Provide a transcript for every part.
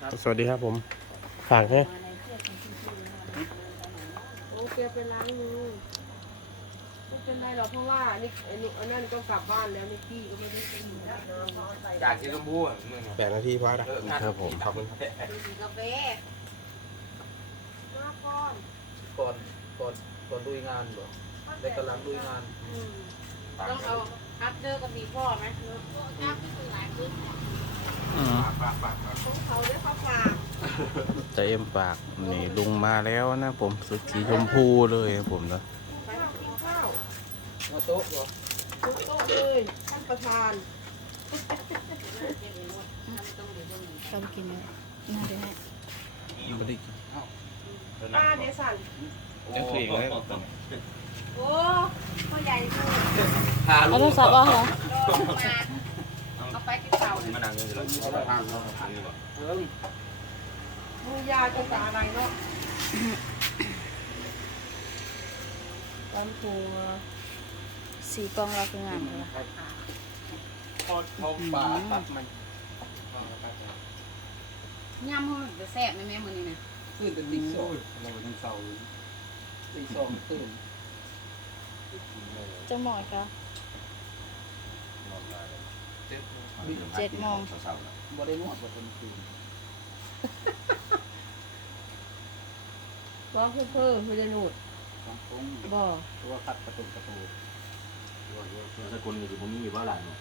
ครับสวัสดีครับผม ฝากนะโอเคไปล้างมือเป็นไรหรอเพราะว่านี่ไอ้นั่นก็กลับบ้านแล้วพีไม่ได่แจากที่ลำบูแปดนาทีพอละครับผมขอบคุณครับมาก่อน ก่อน ก่อนก่อนดุยงานบ่ได้กำลังดุยงาน ต้องเอาอัพเดอร์ก็มีพ่อไหมเนาะจะเอ็มปากนี่ลงมาแล้วนะ ผมสุดสีชมพูเลยผมนะไปเอกินข้าวมาโต๊ะเหรอโต๊ะเลยท่านประธานทำกินเนี่ยไม่้ป้าเนี่ยสั่งจะาเพียงแล้วโอ้พัวใหญ่ด้วยหาลูกสาวเหรอมันนั่งเลยเราอยู่ท่บ้าเราเออมุยาจะตาอะไเนาะตั้งตัวสีกองเราคืองานเลทอดทองบาตัดมันย่ำเขาจะแซ่บไหมแม่เมือนี้นะขึ้นแต่ติ๊กโเราเป็นสาติ๊กโซตื่จะหมอยก็เจ็ดโมงเช้าๆบ่ได้นอนบ่ทนคืนร้องเพิ่มเพื่ไม่ได้นอนู้องคบ่เพราะว่าตัดประตูประตูว่าเอะสกุลนี่คือบ่มีบ่หลานเนาะ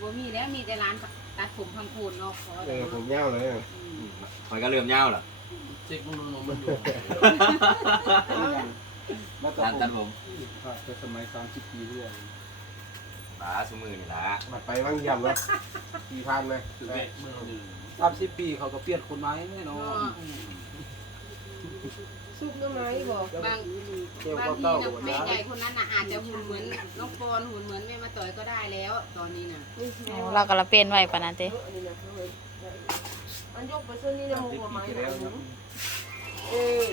บ่มีแล้วมีแต่ร้านตัดผมทางคูนเนาะขอเดี๋ยวผมยาวเลยคอยก็เริ่มยาวล่ะเช็คมันมันมันอยู่ร้านตันดผมก็สมัยสามสิบปีเรื่อยลาสมือนี่ลาบัไปว้างยำแล้วปีพันเลยถึงแม่เมื่อสามสิบปีเขาก็เปลี่ยนคนไม้แน่นอนสุกน้ำไม้บอกบางบางทีน่ะแม่ใหญ่คนนั้นอาจจะหุ่นเหมือนน้องปอนหุ่นเหมือนแม่มาต่อยก็ได้แล้ว ตอนนี้นะเรากำลังเปลี่ยนไว้ปนนั่วน้นะหั้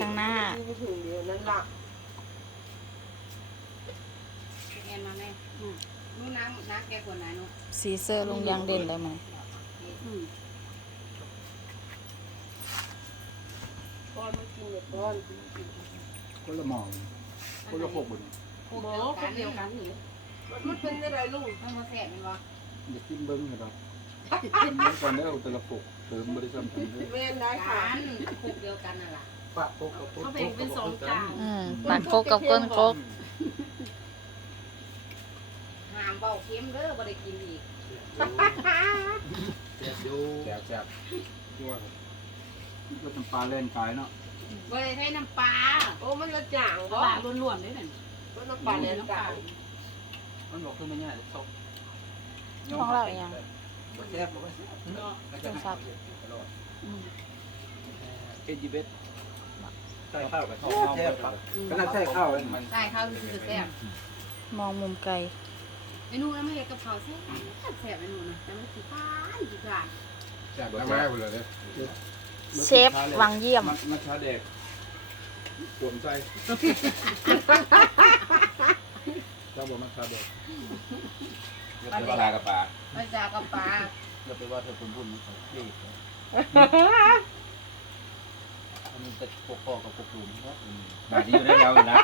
ข้างหน้าถนั่นละเป็นมาแม่สีเสื้อลุงยังเด่นเลยไหมก้อนมันกินแดบก้อนคนละหมอคนละหกบุญหกเดียวกันนี่มันเป็นอะไรลูกทำมาแสกมันวะอย่ากินเบิ้งนะครับกินเบิ้งตอนนี้เอาแต่ละหกเติมบริษัทกินเลย้งเวรได้ขันหกเดียวกันน่ะล่ะปากโคกกับกโคกเขาแบ่งเป็นสองจานปากโคกกับก้นโคกามเบาเข้มเด้อบ่ได้กินอีกแซบดูแซ่บๆดวยน้ำปลาเล่นกายเนาะบ่ไดใช้น้ำปลา โอ้มันละจางเพาะล้วนๆเด้อนั่นน้ำปลาเนล่นกายมันบอกขึ้นมาเนี่ยจบของเราอย่างบ่แซบบ่แซ่บเนาะเจ็ดยี่สิบใส่ข้าวไปทอดข้าวไปทใส่ข้าวใส่ข้าวคือจะแซบมองมุมไกลเมนูแล้วไม่เอกับเขาสิแสบเมนูนะ แต่มันคือฟาดีกว่าแสบมากเลยเชฟวังเยี่ยมมาชาเด็กปวดใจเจ้าบอกมาชาเด็กจะไปว่าทากระปาไม่จากระปาจะไปว่าเธอคนบุญมันของเก๋ทำะปกปอกกับปกปูนเพราะนายดีอยู่ได้แล้วนะ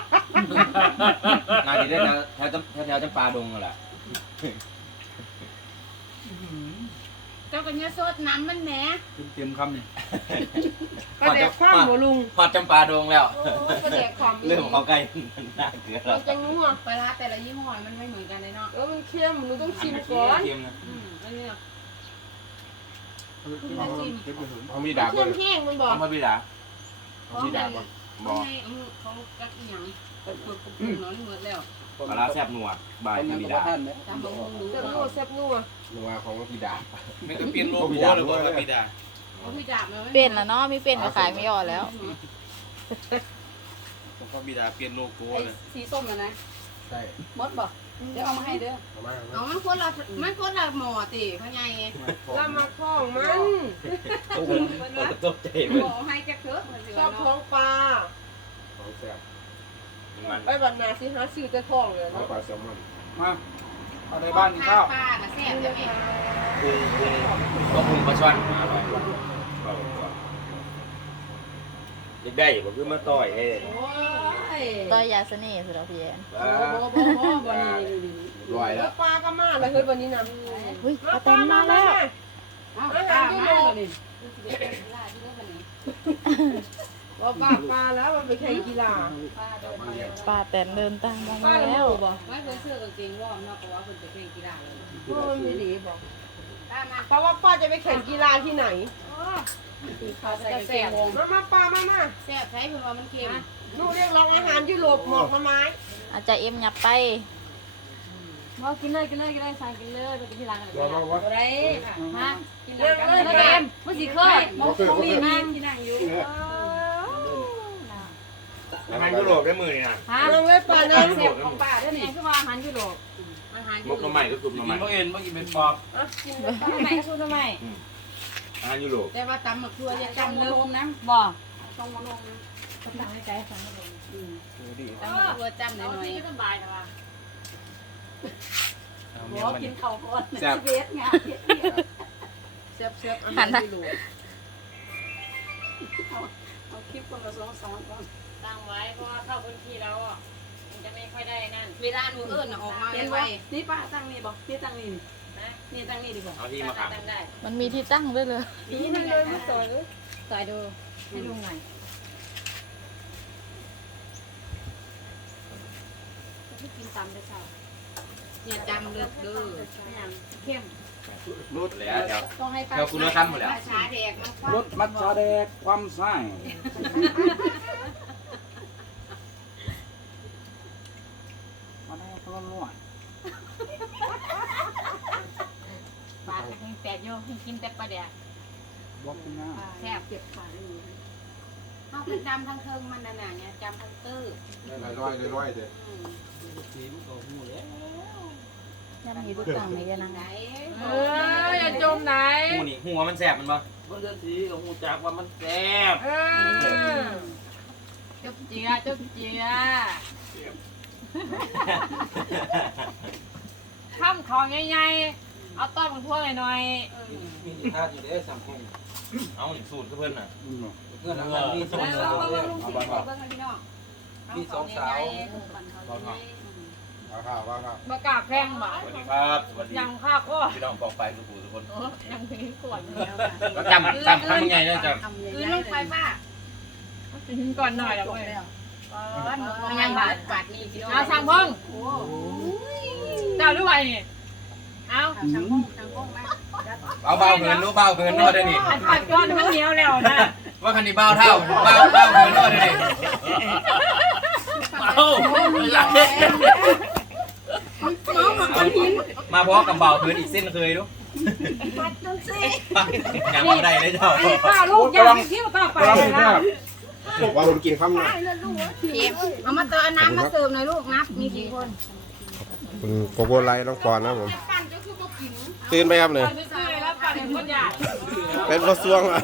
นายดีได้แล้วแถวแถวจำปาดงแหละเจ้ากันเนื้อสดน้ำมันแหนเตรียมคำเนี่ยปลาแดกความหมูลุงปลาจำปาดวงแล้วปลาแดกความเรื่องของไก่น่าเกลเราจะง่วงปลาแต่ละยี่ห้อมันไม่เหมือนกันเลยเนาะแล้วมันเค็มหนูต้องชิมก่อนอันนี้เขามีด่าก่อนเขามีด่าก่อนบอกเขากัดยังปลาแซบนัวบายพิดาเซบนัวแซบนัวนัวของพิดาไม่ต้องเปลี่ยนโลกพิดาแลยก็พิดาดาเปลี่ยนละเนาะไม่เปลี่ยนก็ขายไม่ยอแล้วก็พิดาเปลี่ยนโลโก้เลยสีส้มกันนะใช่มดบอกเดี๋ยวเอามาให้เด้อเอามาคนละมันครละหมอติพญายเรามาคล้องมันตกใจมันบอกให้แกเถอะชอบท้องปลาไปวันนาสิฮะซื่อจะท่องเลยไปลาแซลมอนมาเอาในบ้านข้าวปลาแซลมอนก็คุ้มประชันอร่อยยังได้ผมคือมาต่อยให้ต่อยยาเสน่ห์สุดอภิเษกโอ้โหบ่บ่บ่นี่รวยแล้ว ปลา ก็มาแล้วคือวันนี้น้ำเฮ้ย ปลาเต็มมาแล้วมาแล้วมาแล้วนี่ป้าปลาแล้วมันไปแข่งกีฬาปลาแต่เดินตามมาแล้วบอกไม่เคยเชื่อกางเกงวอมนะเพรว่าเปจะแข่งกีฬาเลยไม่ดีบอกเพราะว่าป้าจะไปแข่งกีฬาที่ไหนมาป้ามา มาแซ่บใช้เพราะมันเค็มลูกเรียกร้องอาหารยุโรปหมอกมาไหมอาจจะเอ็มหยับไปมากินเลยกินเลยกินเลยสั่งกินเลยกินที่ร้านกันเลยอะไรฮะกินเลยกันเลยเอ็มไม่สิเลยมองมีนั่งกินนั่งอยู่อาหารยุโรปได้มือเนี่ยหาลงเล็ปลาเนื้อของป่าได้ไหมคือว่าอาหารยุโรปอาหารมกน้ำใหม่ก็คุอน้ำใหม่กินเอ็นกินเป็นปอกกินทใหม่ก็คือทใหม่อาหารยุโรปแต่ว่าตำหมักเพื่อจะจำเนื้อมนะบ่ ต้องมโนมนะต้องให้ใจฟังตำหมักเพื่อจำหน่อยหน่อยสบายจังว่ะหมอกินข้าวโพดจับเวทงานเสียบเสียบอาหารยุโรปเอาคลิปคนละสองสามคนตั้งไว้เพราะว่าเข้าพื้นที่แล้วจะไม่ค่อยได้นั่นเวลาหนูเอิ้นออกมาเห็นไหมนี่ป้าตั้งนี่บอกนี่ตั้งนี่นี่ตั้งนี่ดีกว่าเอาที่มาขับมันมีที่ตั้งด้วยเลยมีนั่นเลยม่ต่อยต่อยดูให้ดูหน่อยกินตำไ้เช้าเนี่ยจำเลือดเ้อยังเข้มรุดแล้วเดียวคุณเราทหมดแล้วรุดมัดชาแดกความใส่แต่ยัง่ยักินแต่ปลาแดดบอกนะแทบเจ็บขาเลยเอาไปจำทางเทิงมันน่ๆเนี่ยจำทังตื้อไอยได้ร้อยเลยยังมีบุตรต่งไหมยังไงเอออย่าจมไหนหูนี่หัวมันแสบมันปะมันเดือดสีหูจากว่ามันแสบจุ๊บเจียจุ๊บเจียข้ามคลองใหญ่เอาต้นมันทั่วหน่อยมีท่าอยู่เด้สังคมเอาสูตรเพื่อนน่ะ เพื่อนทำงานพื่อนงสาวเอาบ้างครัเพื่อนงสาวบ้างครเพื่อาครเพื่อนเรับมากราบแขเพื่าสวัสดีครับสวัสดียังข้าก็พื่อนเ้องปองไปสุขเพื่อนยังเพื่อนเแล้วจำจำครเพื่อนเะจเพื่อนเต้องไปบ้าพื่อนหน่อพื่อนเว้ยยังบาดบาดนื่จ้าสาเพงเอนเด้วยนี่เอาเบาเบาเงินรู้เบาเงินนวดได้นี่ปัดก้อนเหนียวแล้วนะ ว่าคันนี้เบาเท่าเบาเบาเงินนวดได้นี่เบาอาเมาพร้อมกับเบาเพือนอีกเส้นเคยรู้ปัดนนสิยังไม่ได้เลยเจ้าไอ้าลูกยังไม่เที่ยวต่อไปเลยนกว่าผมกินข้าวมัเอามาเติมน้ำมาเติมหน่อยลูกนะมีกี่คนปุ๊โกโก้ไล่ต้องก่อนนะผมตื่นไหมครับเนี่ยเป็นกระซวงอ่ะ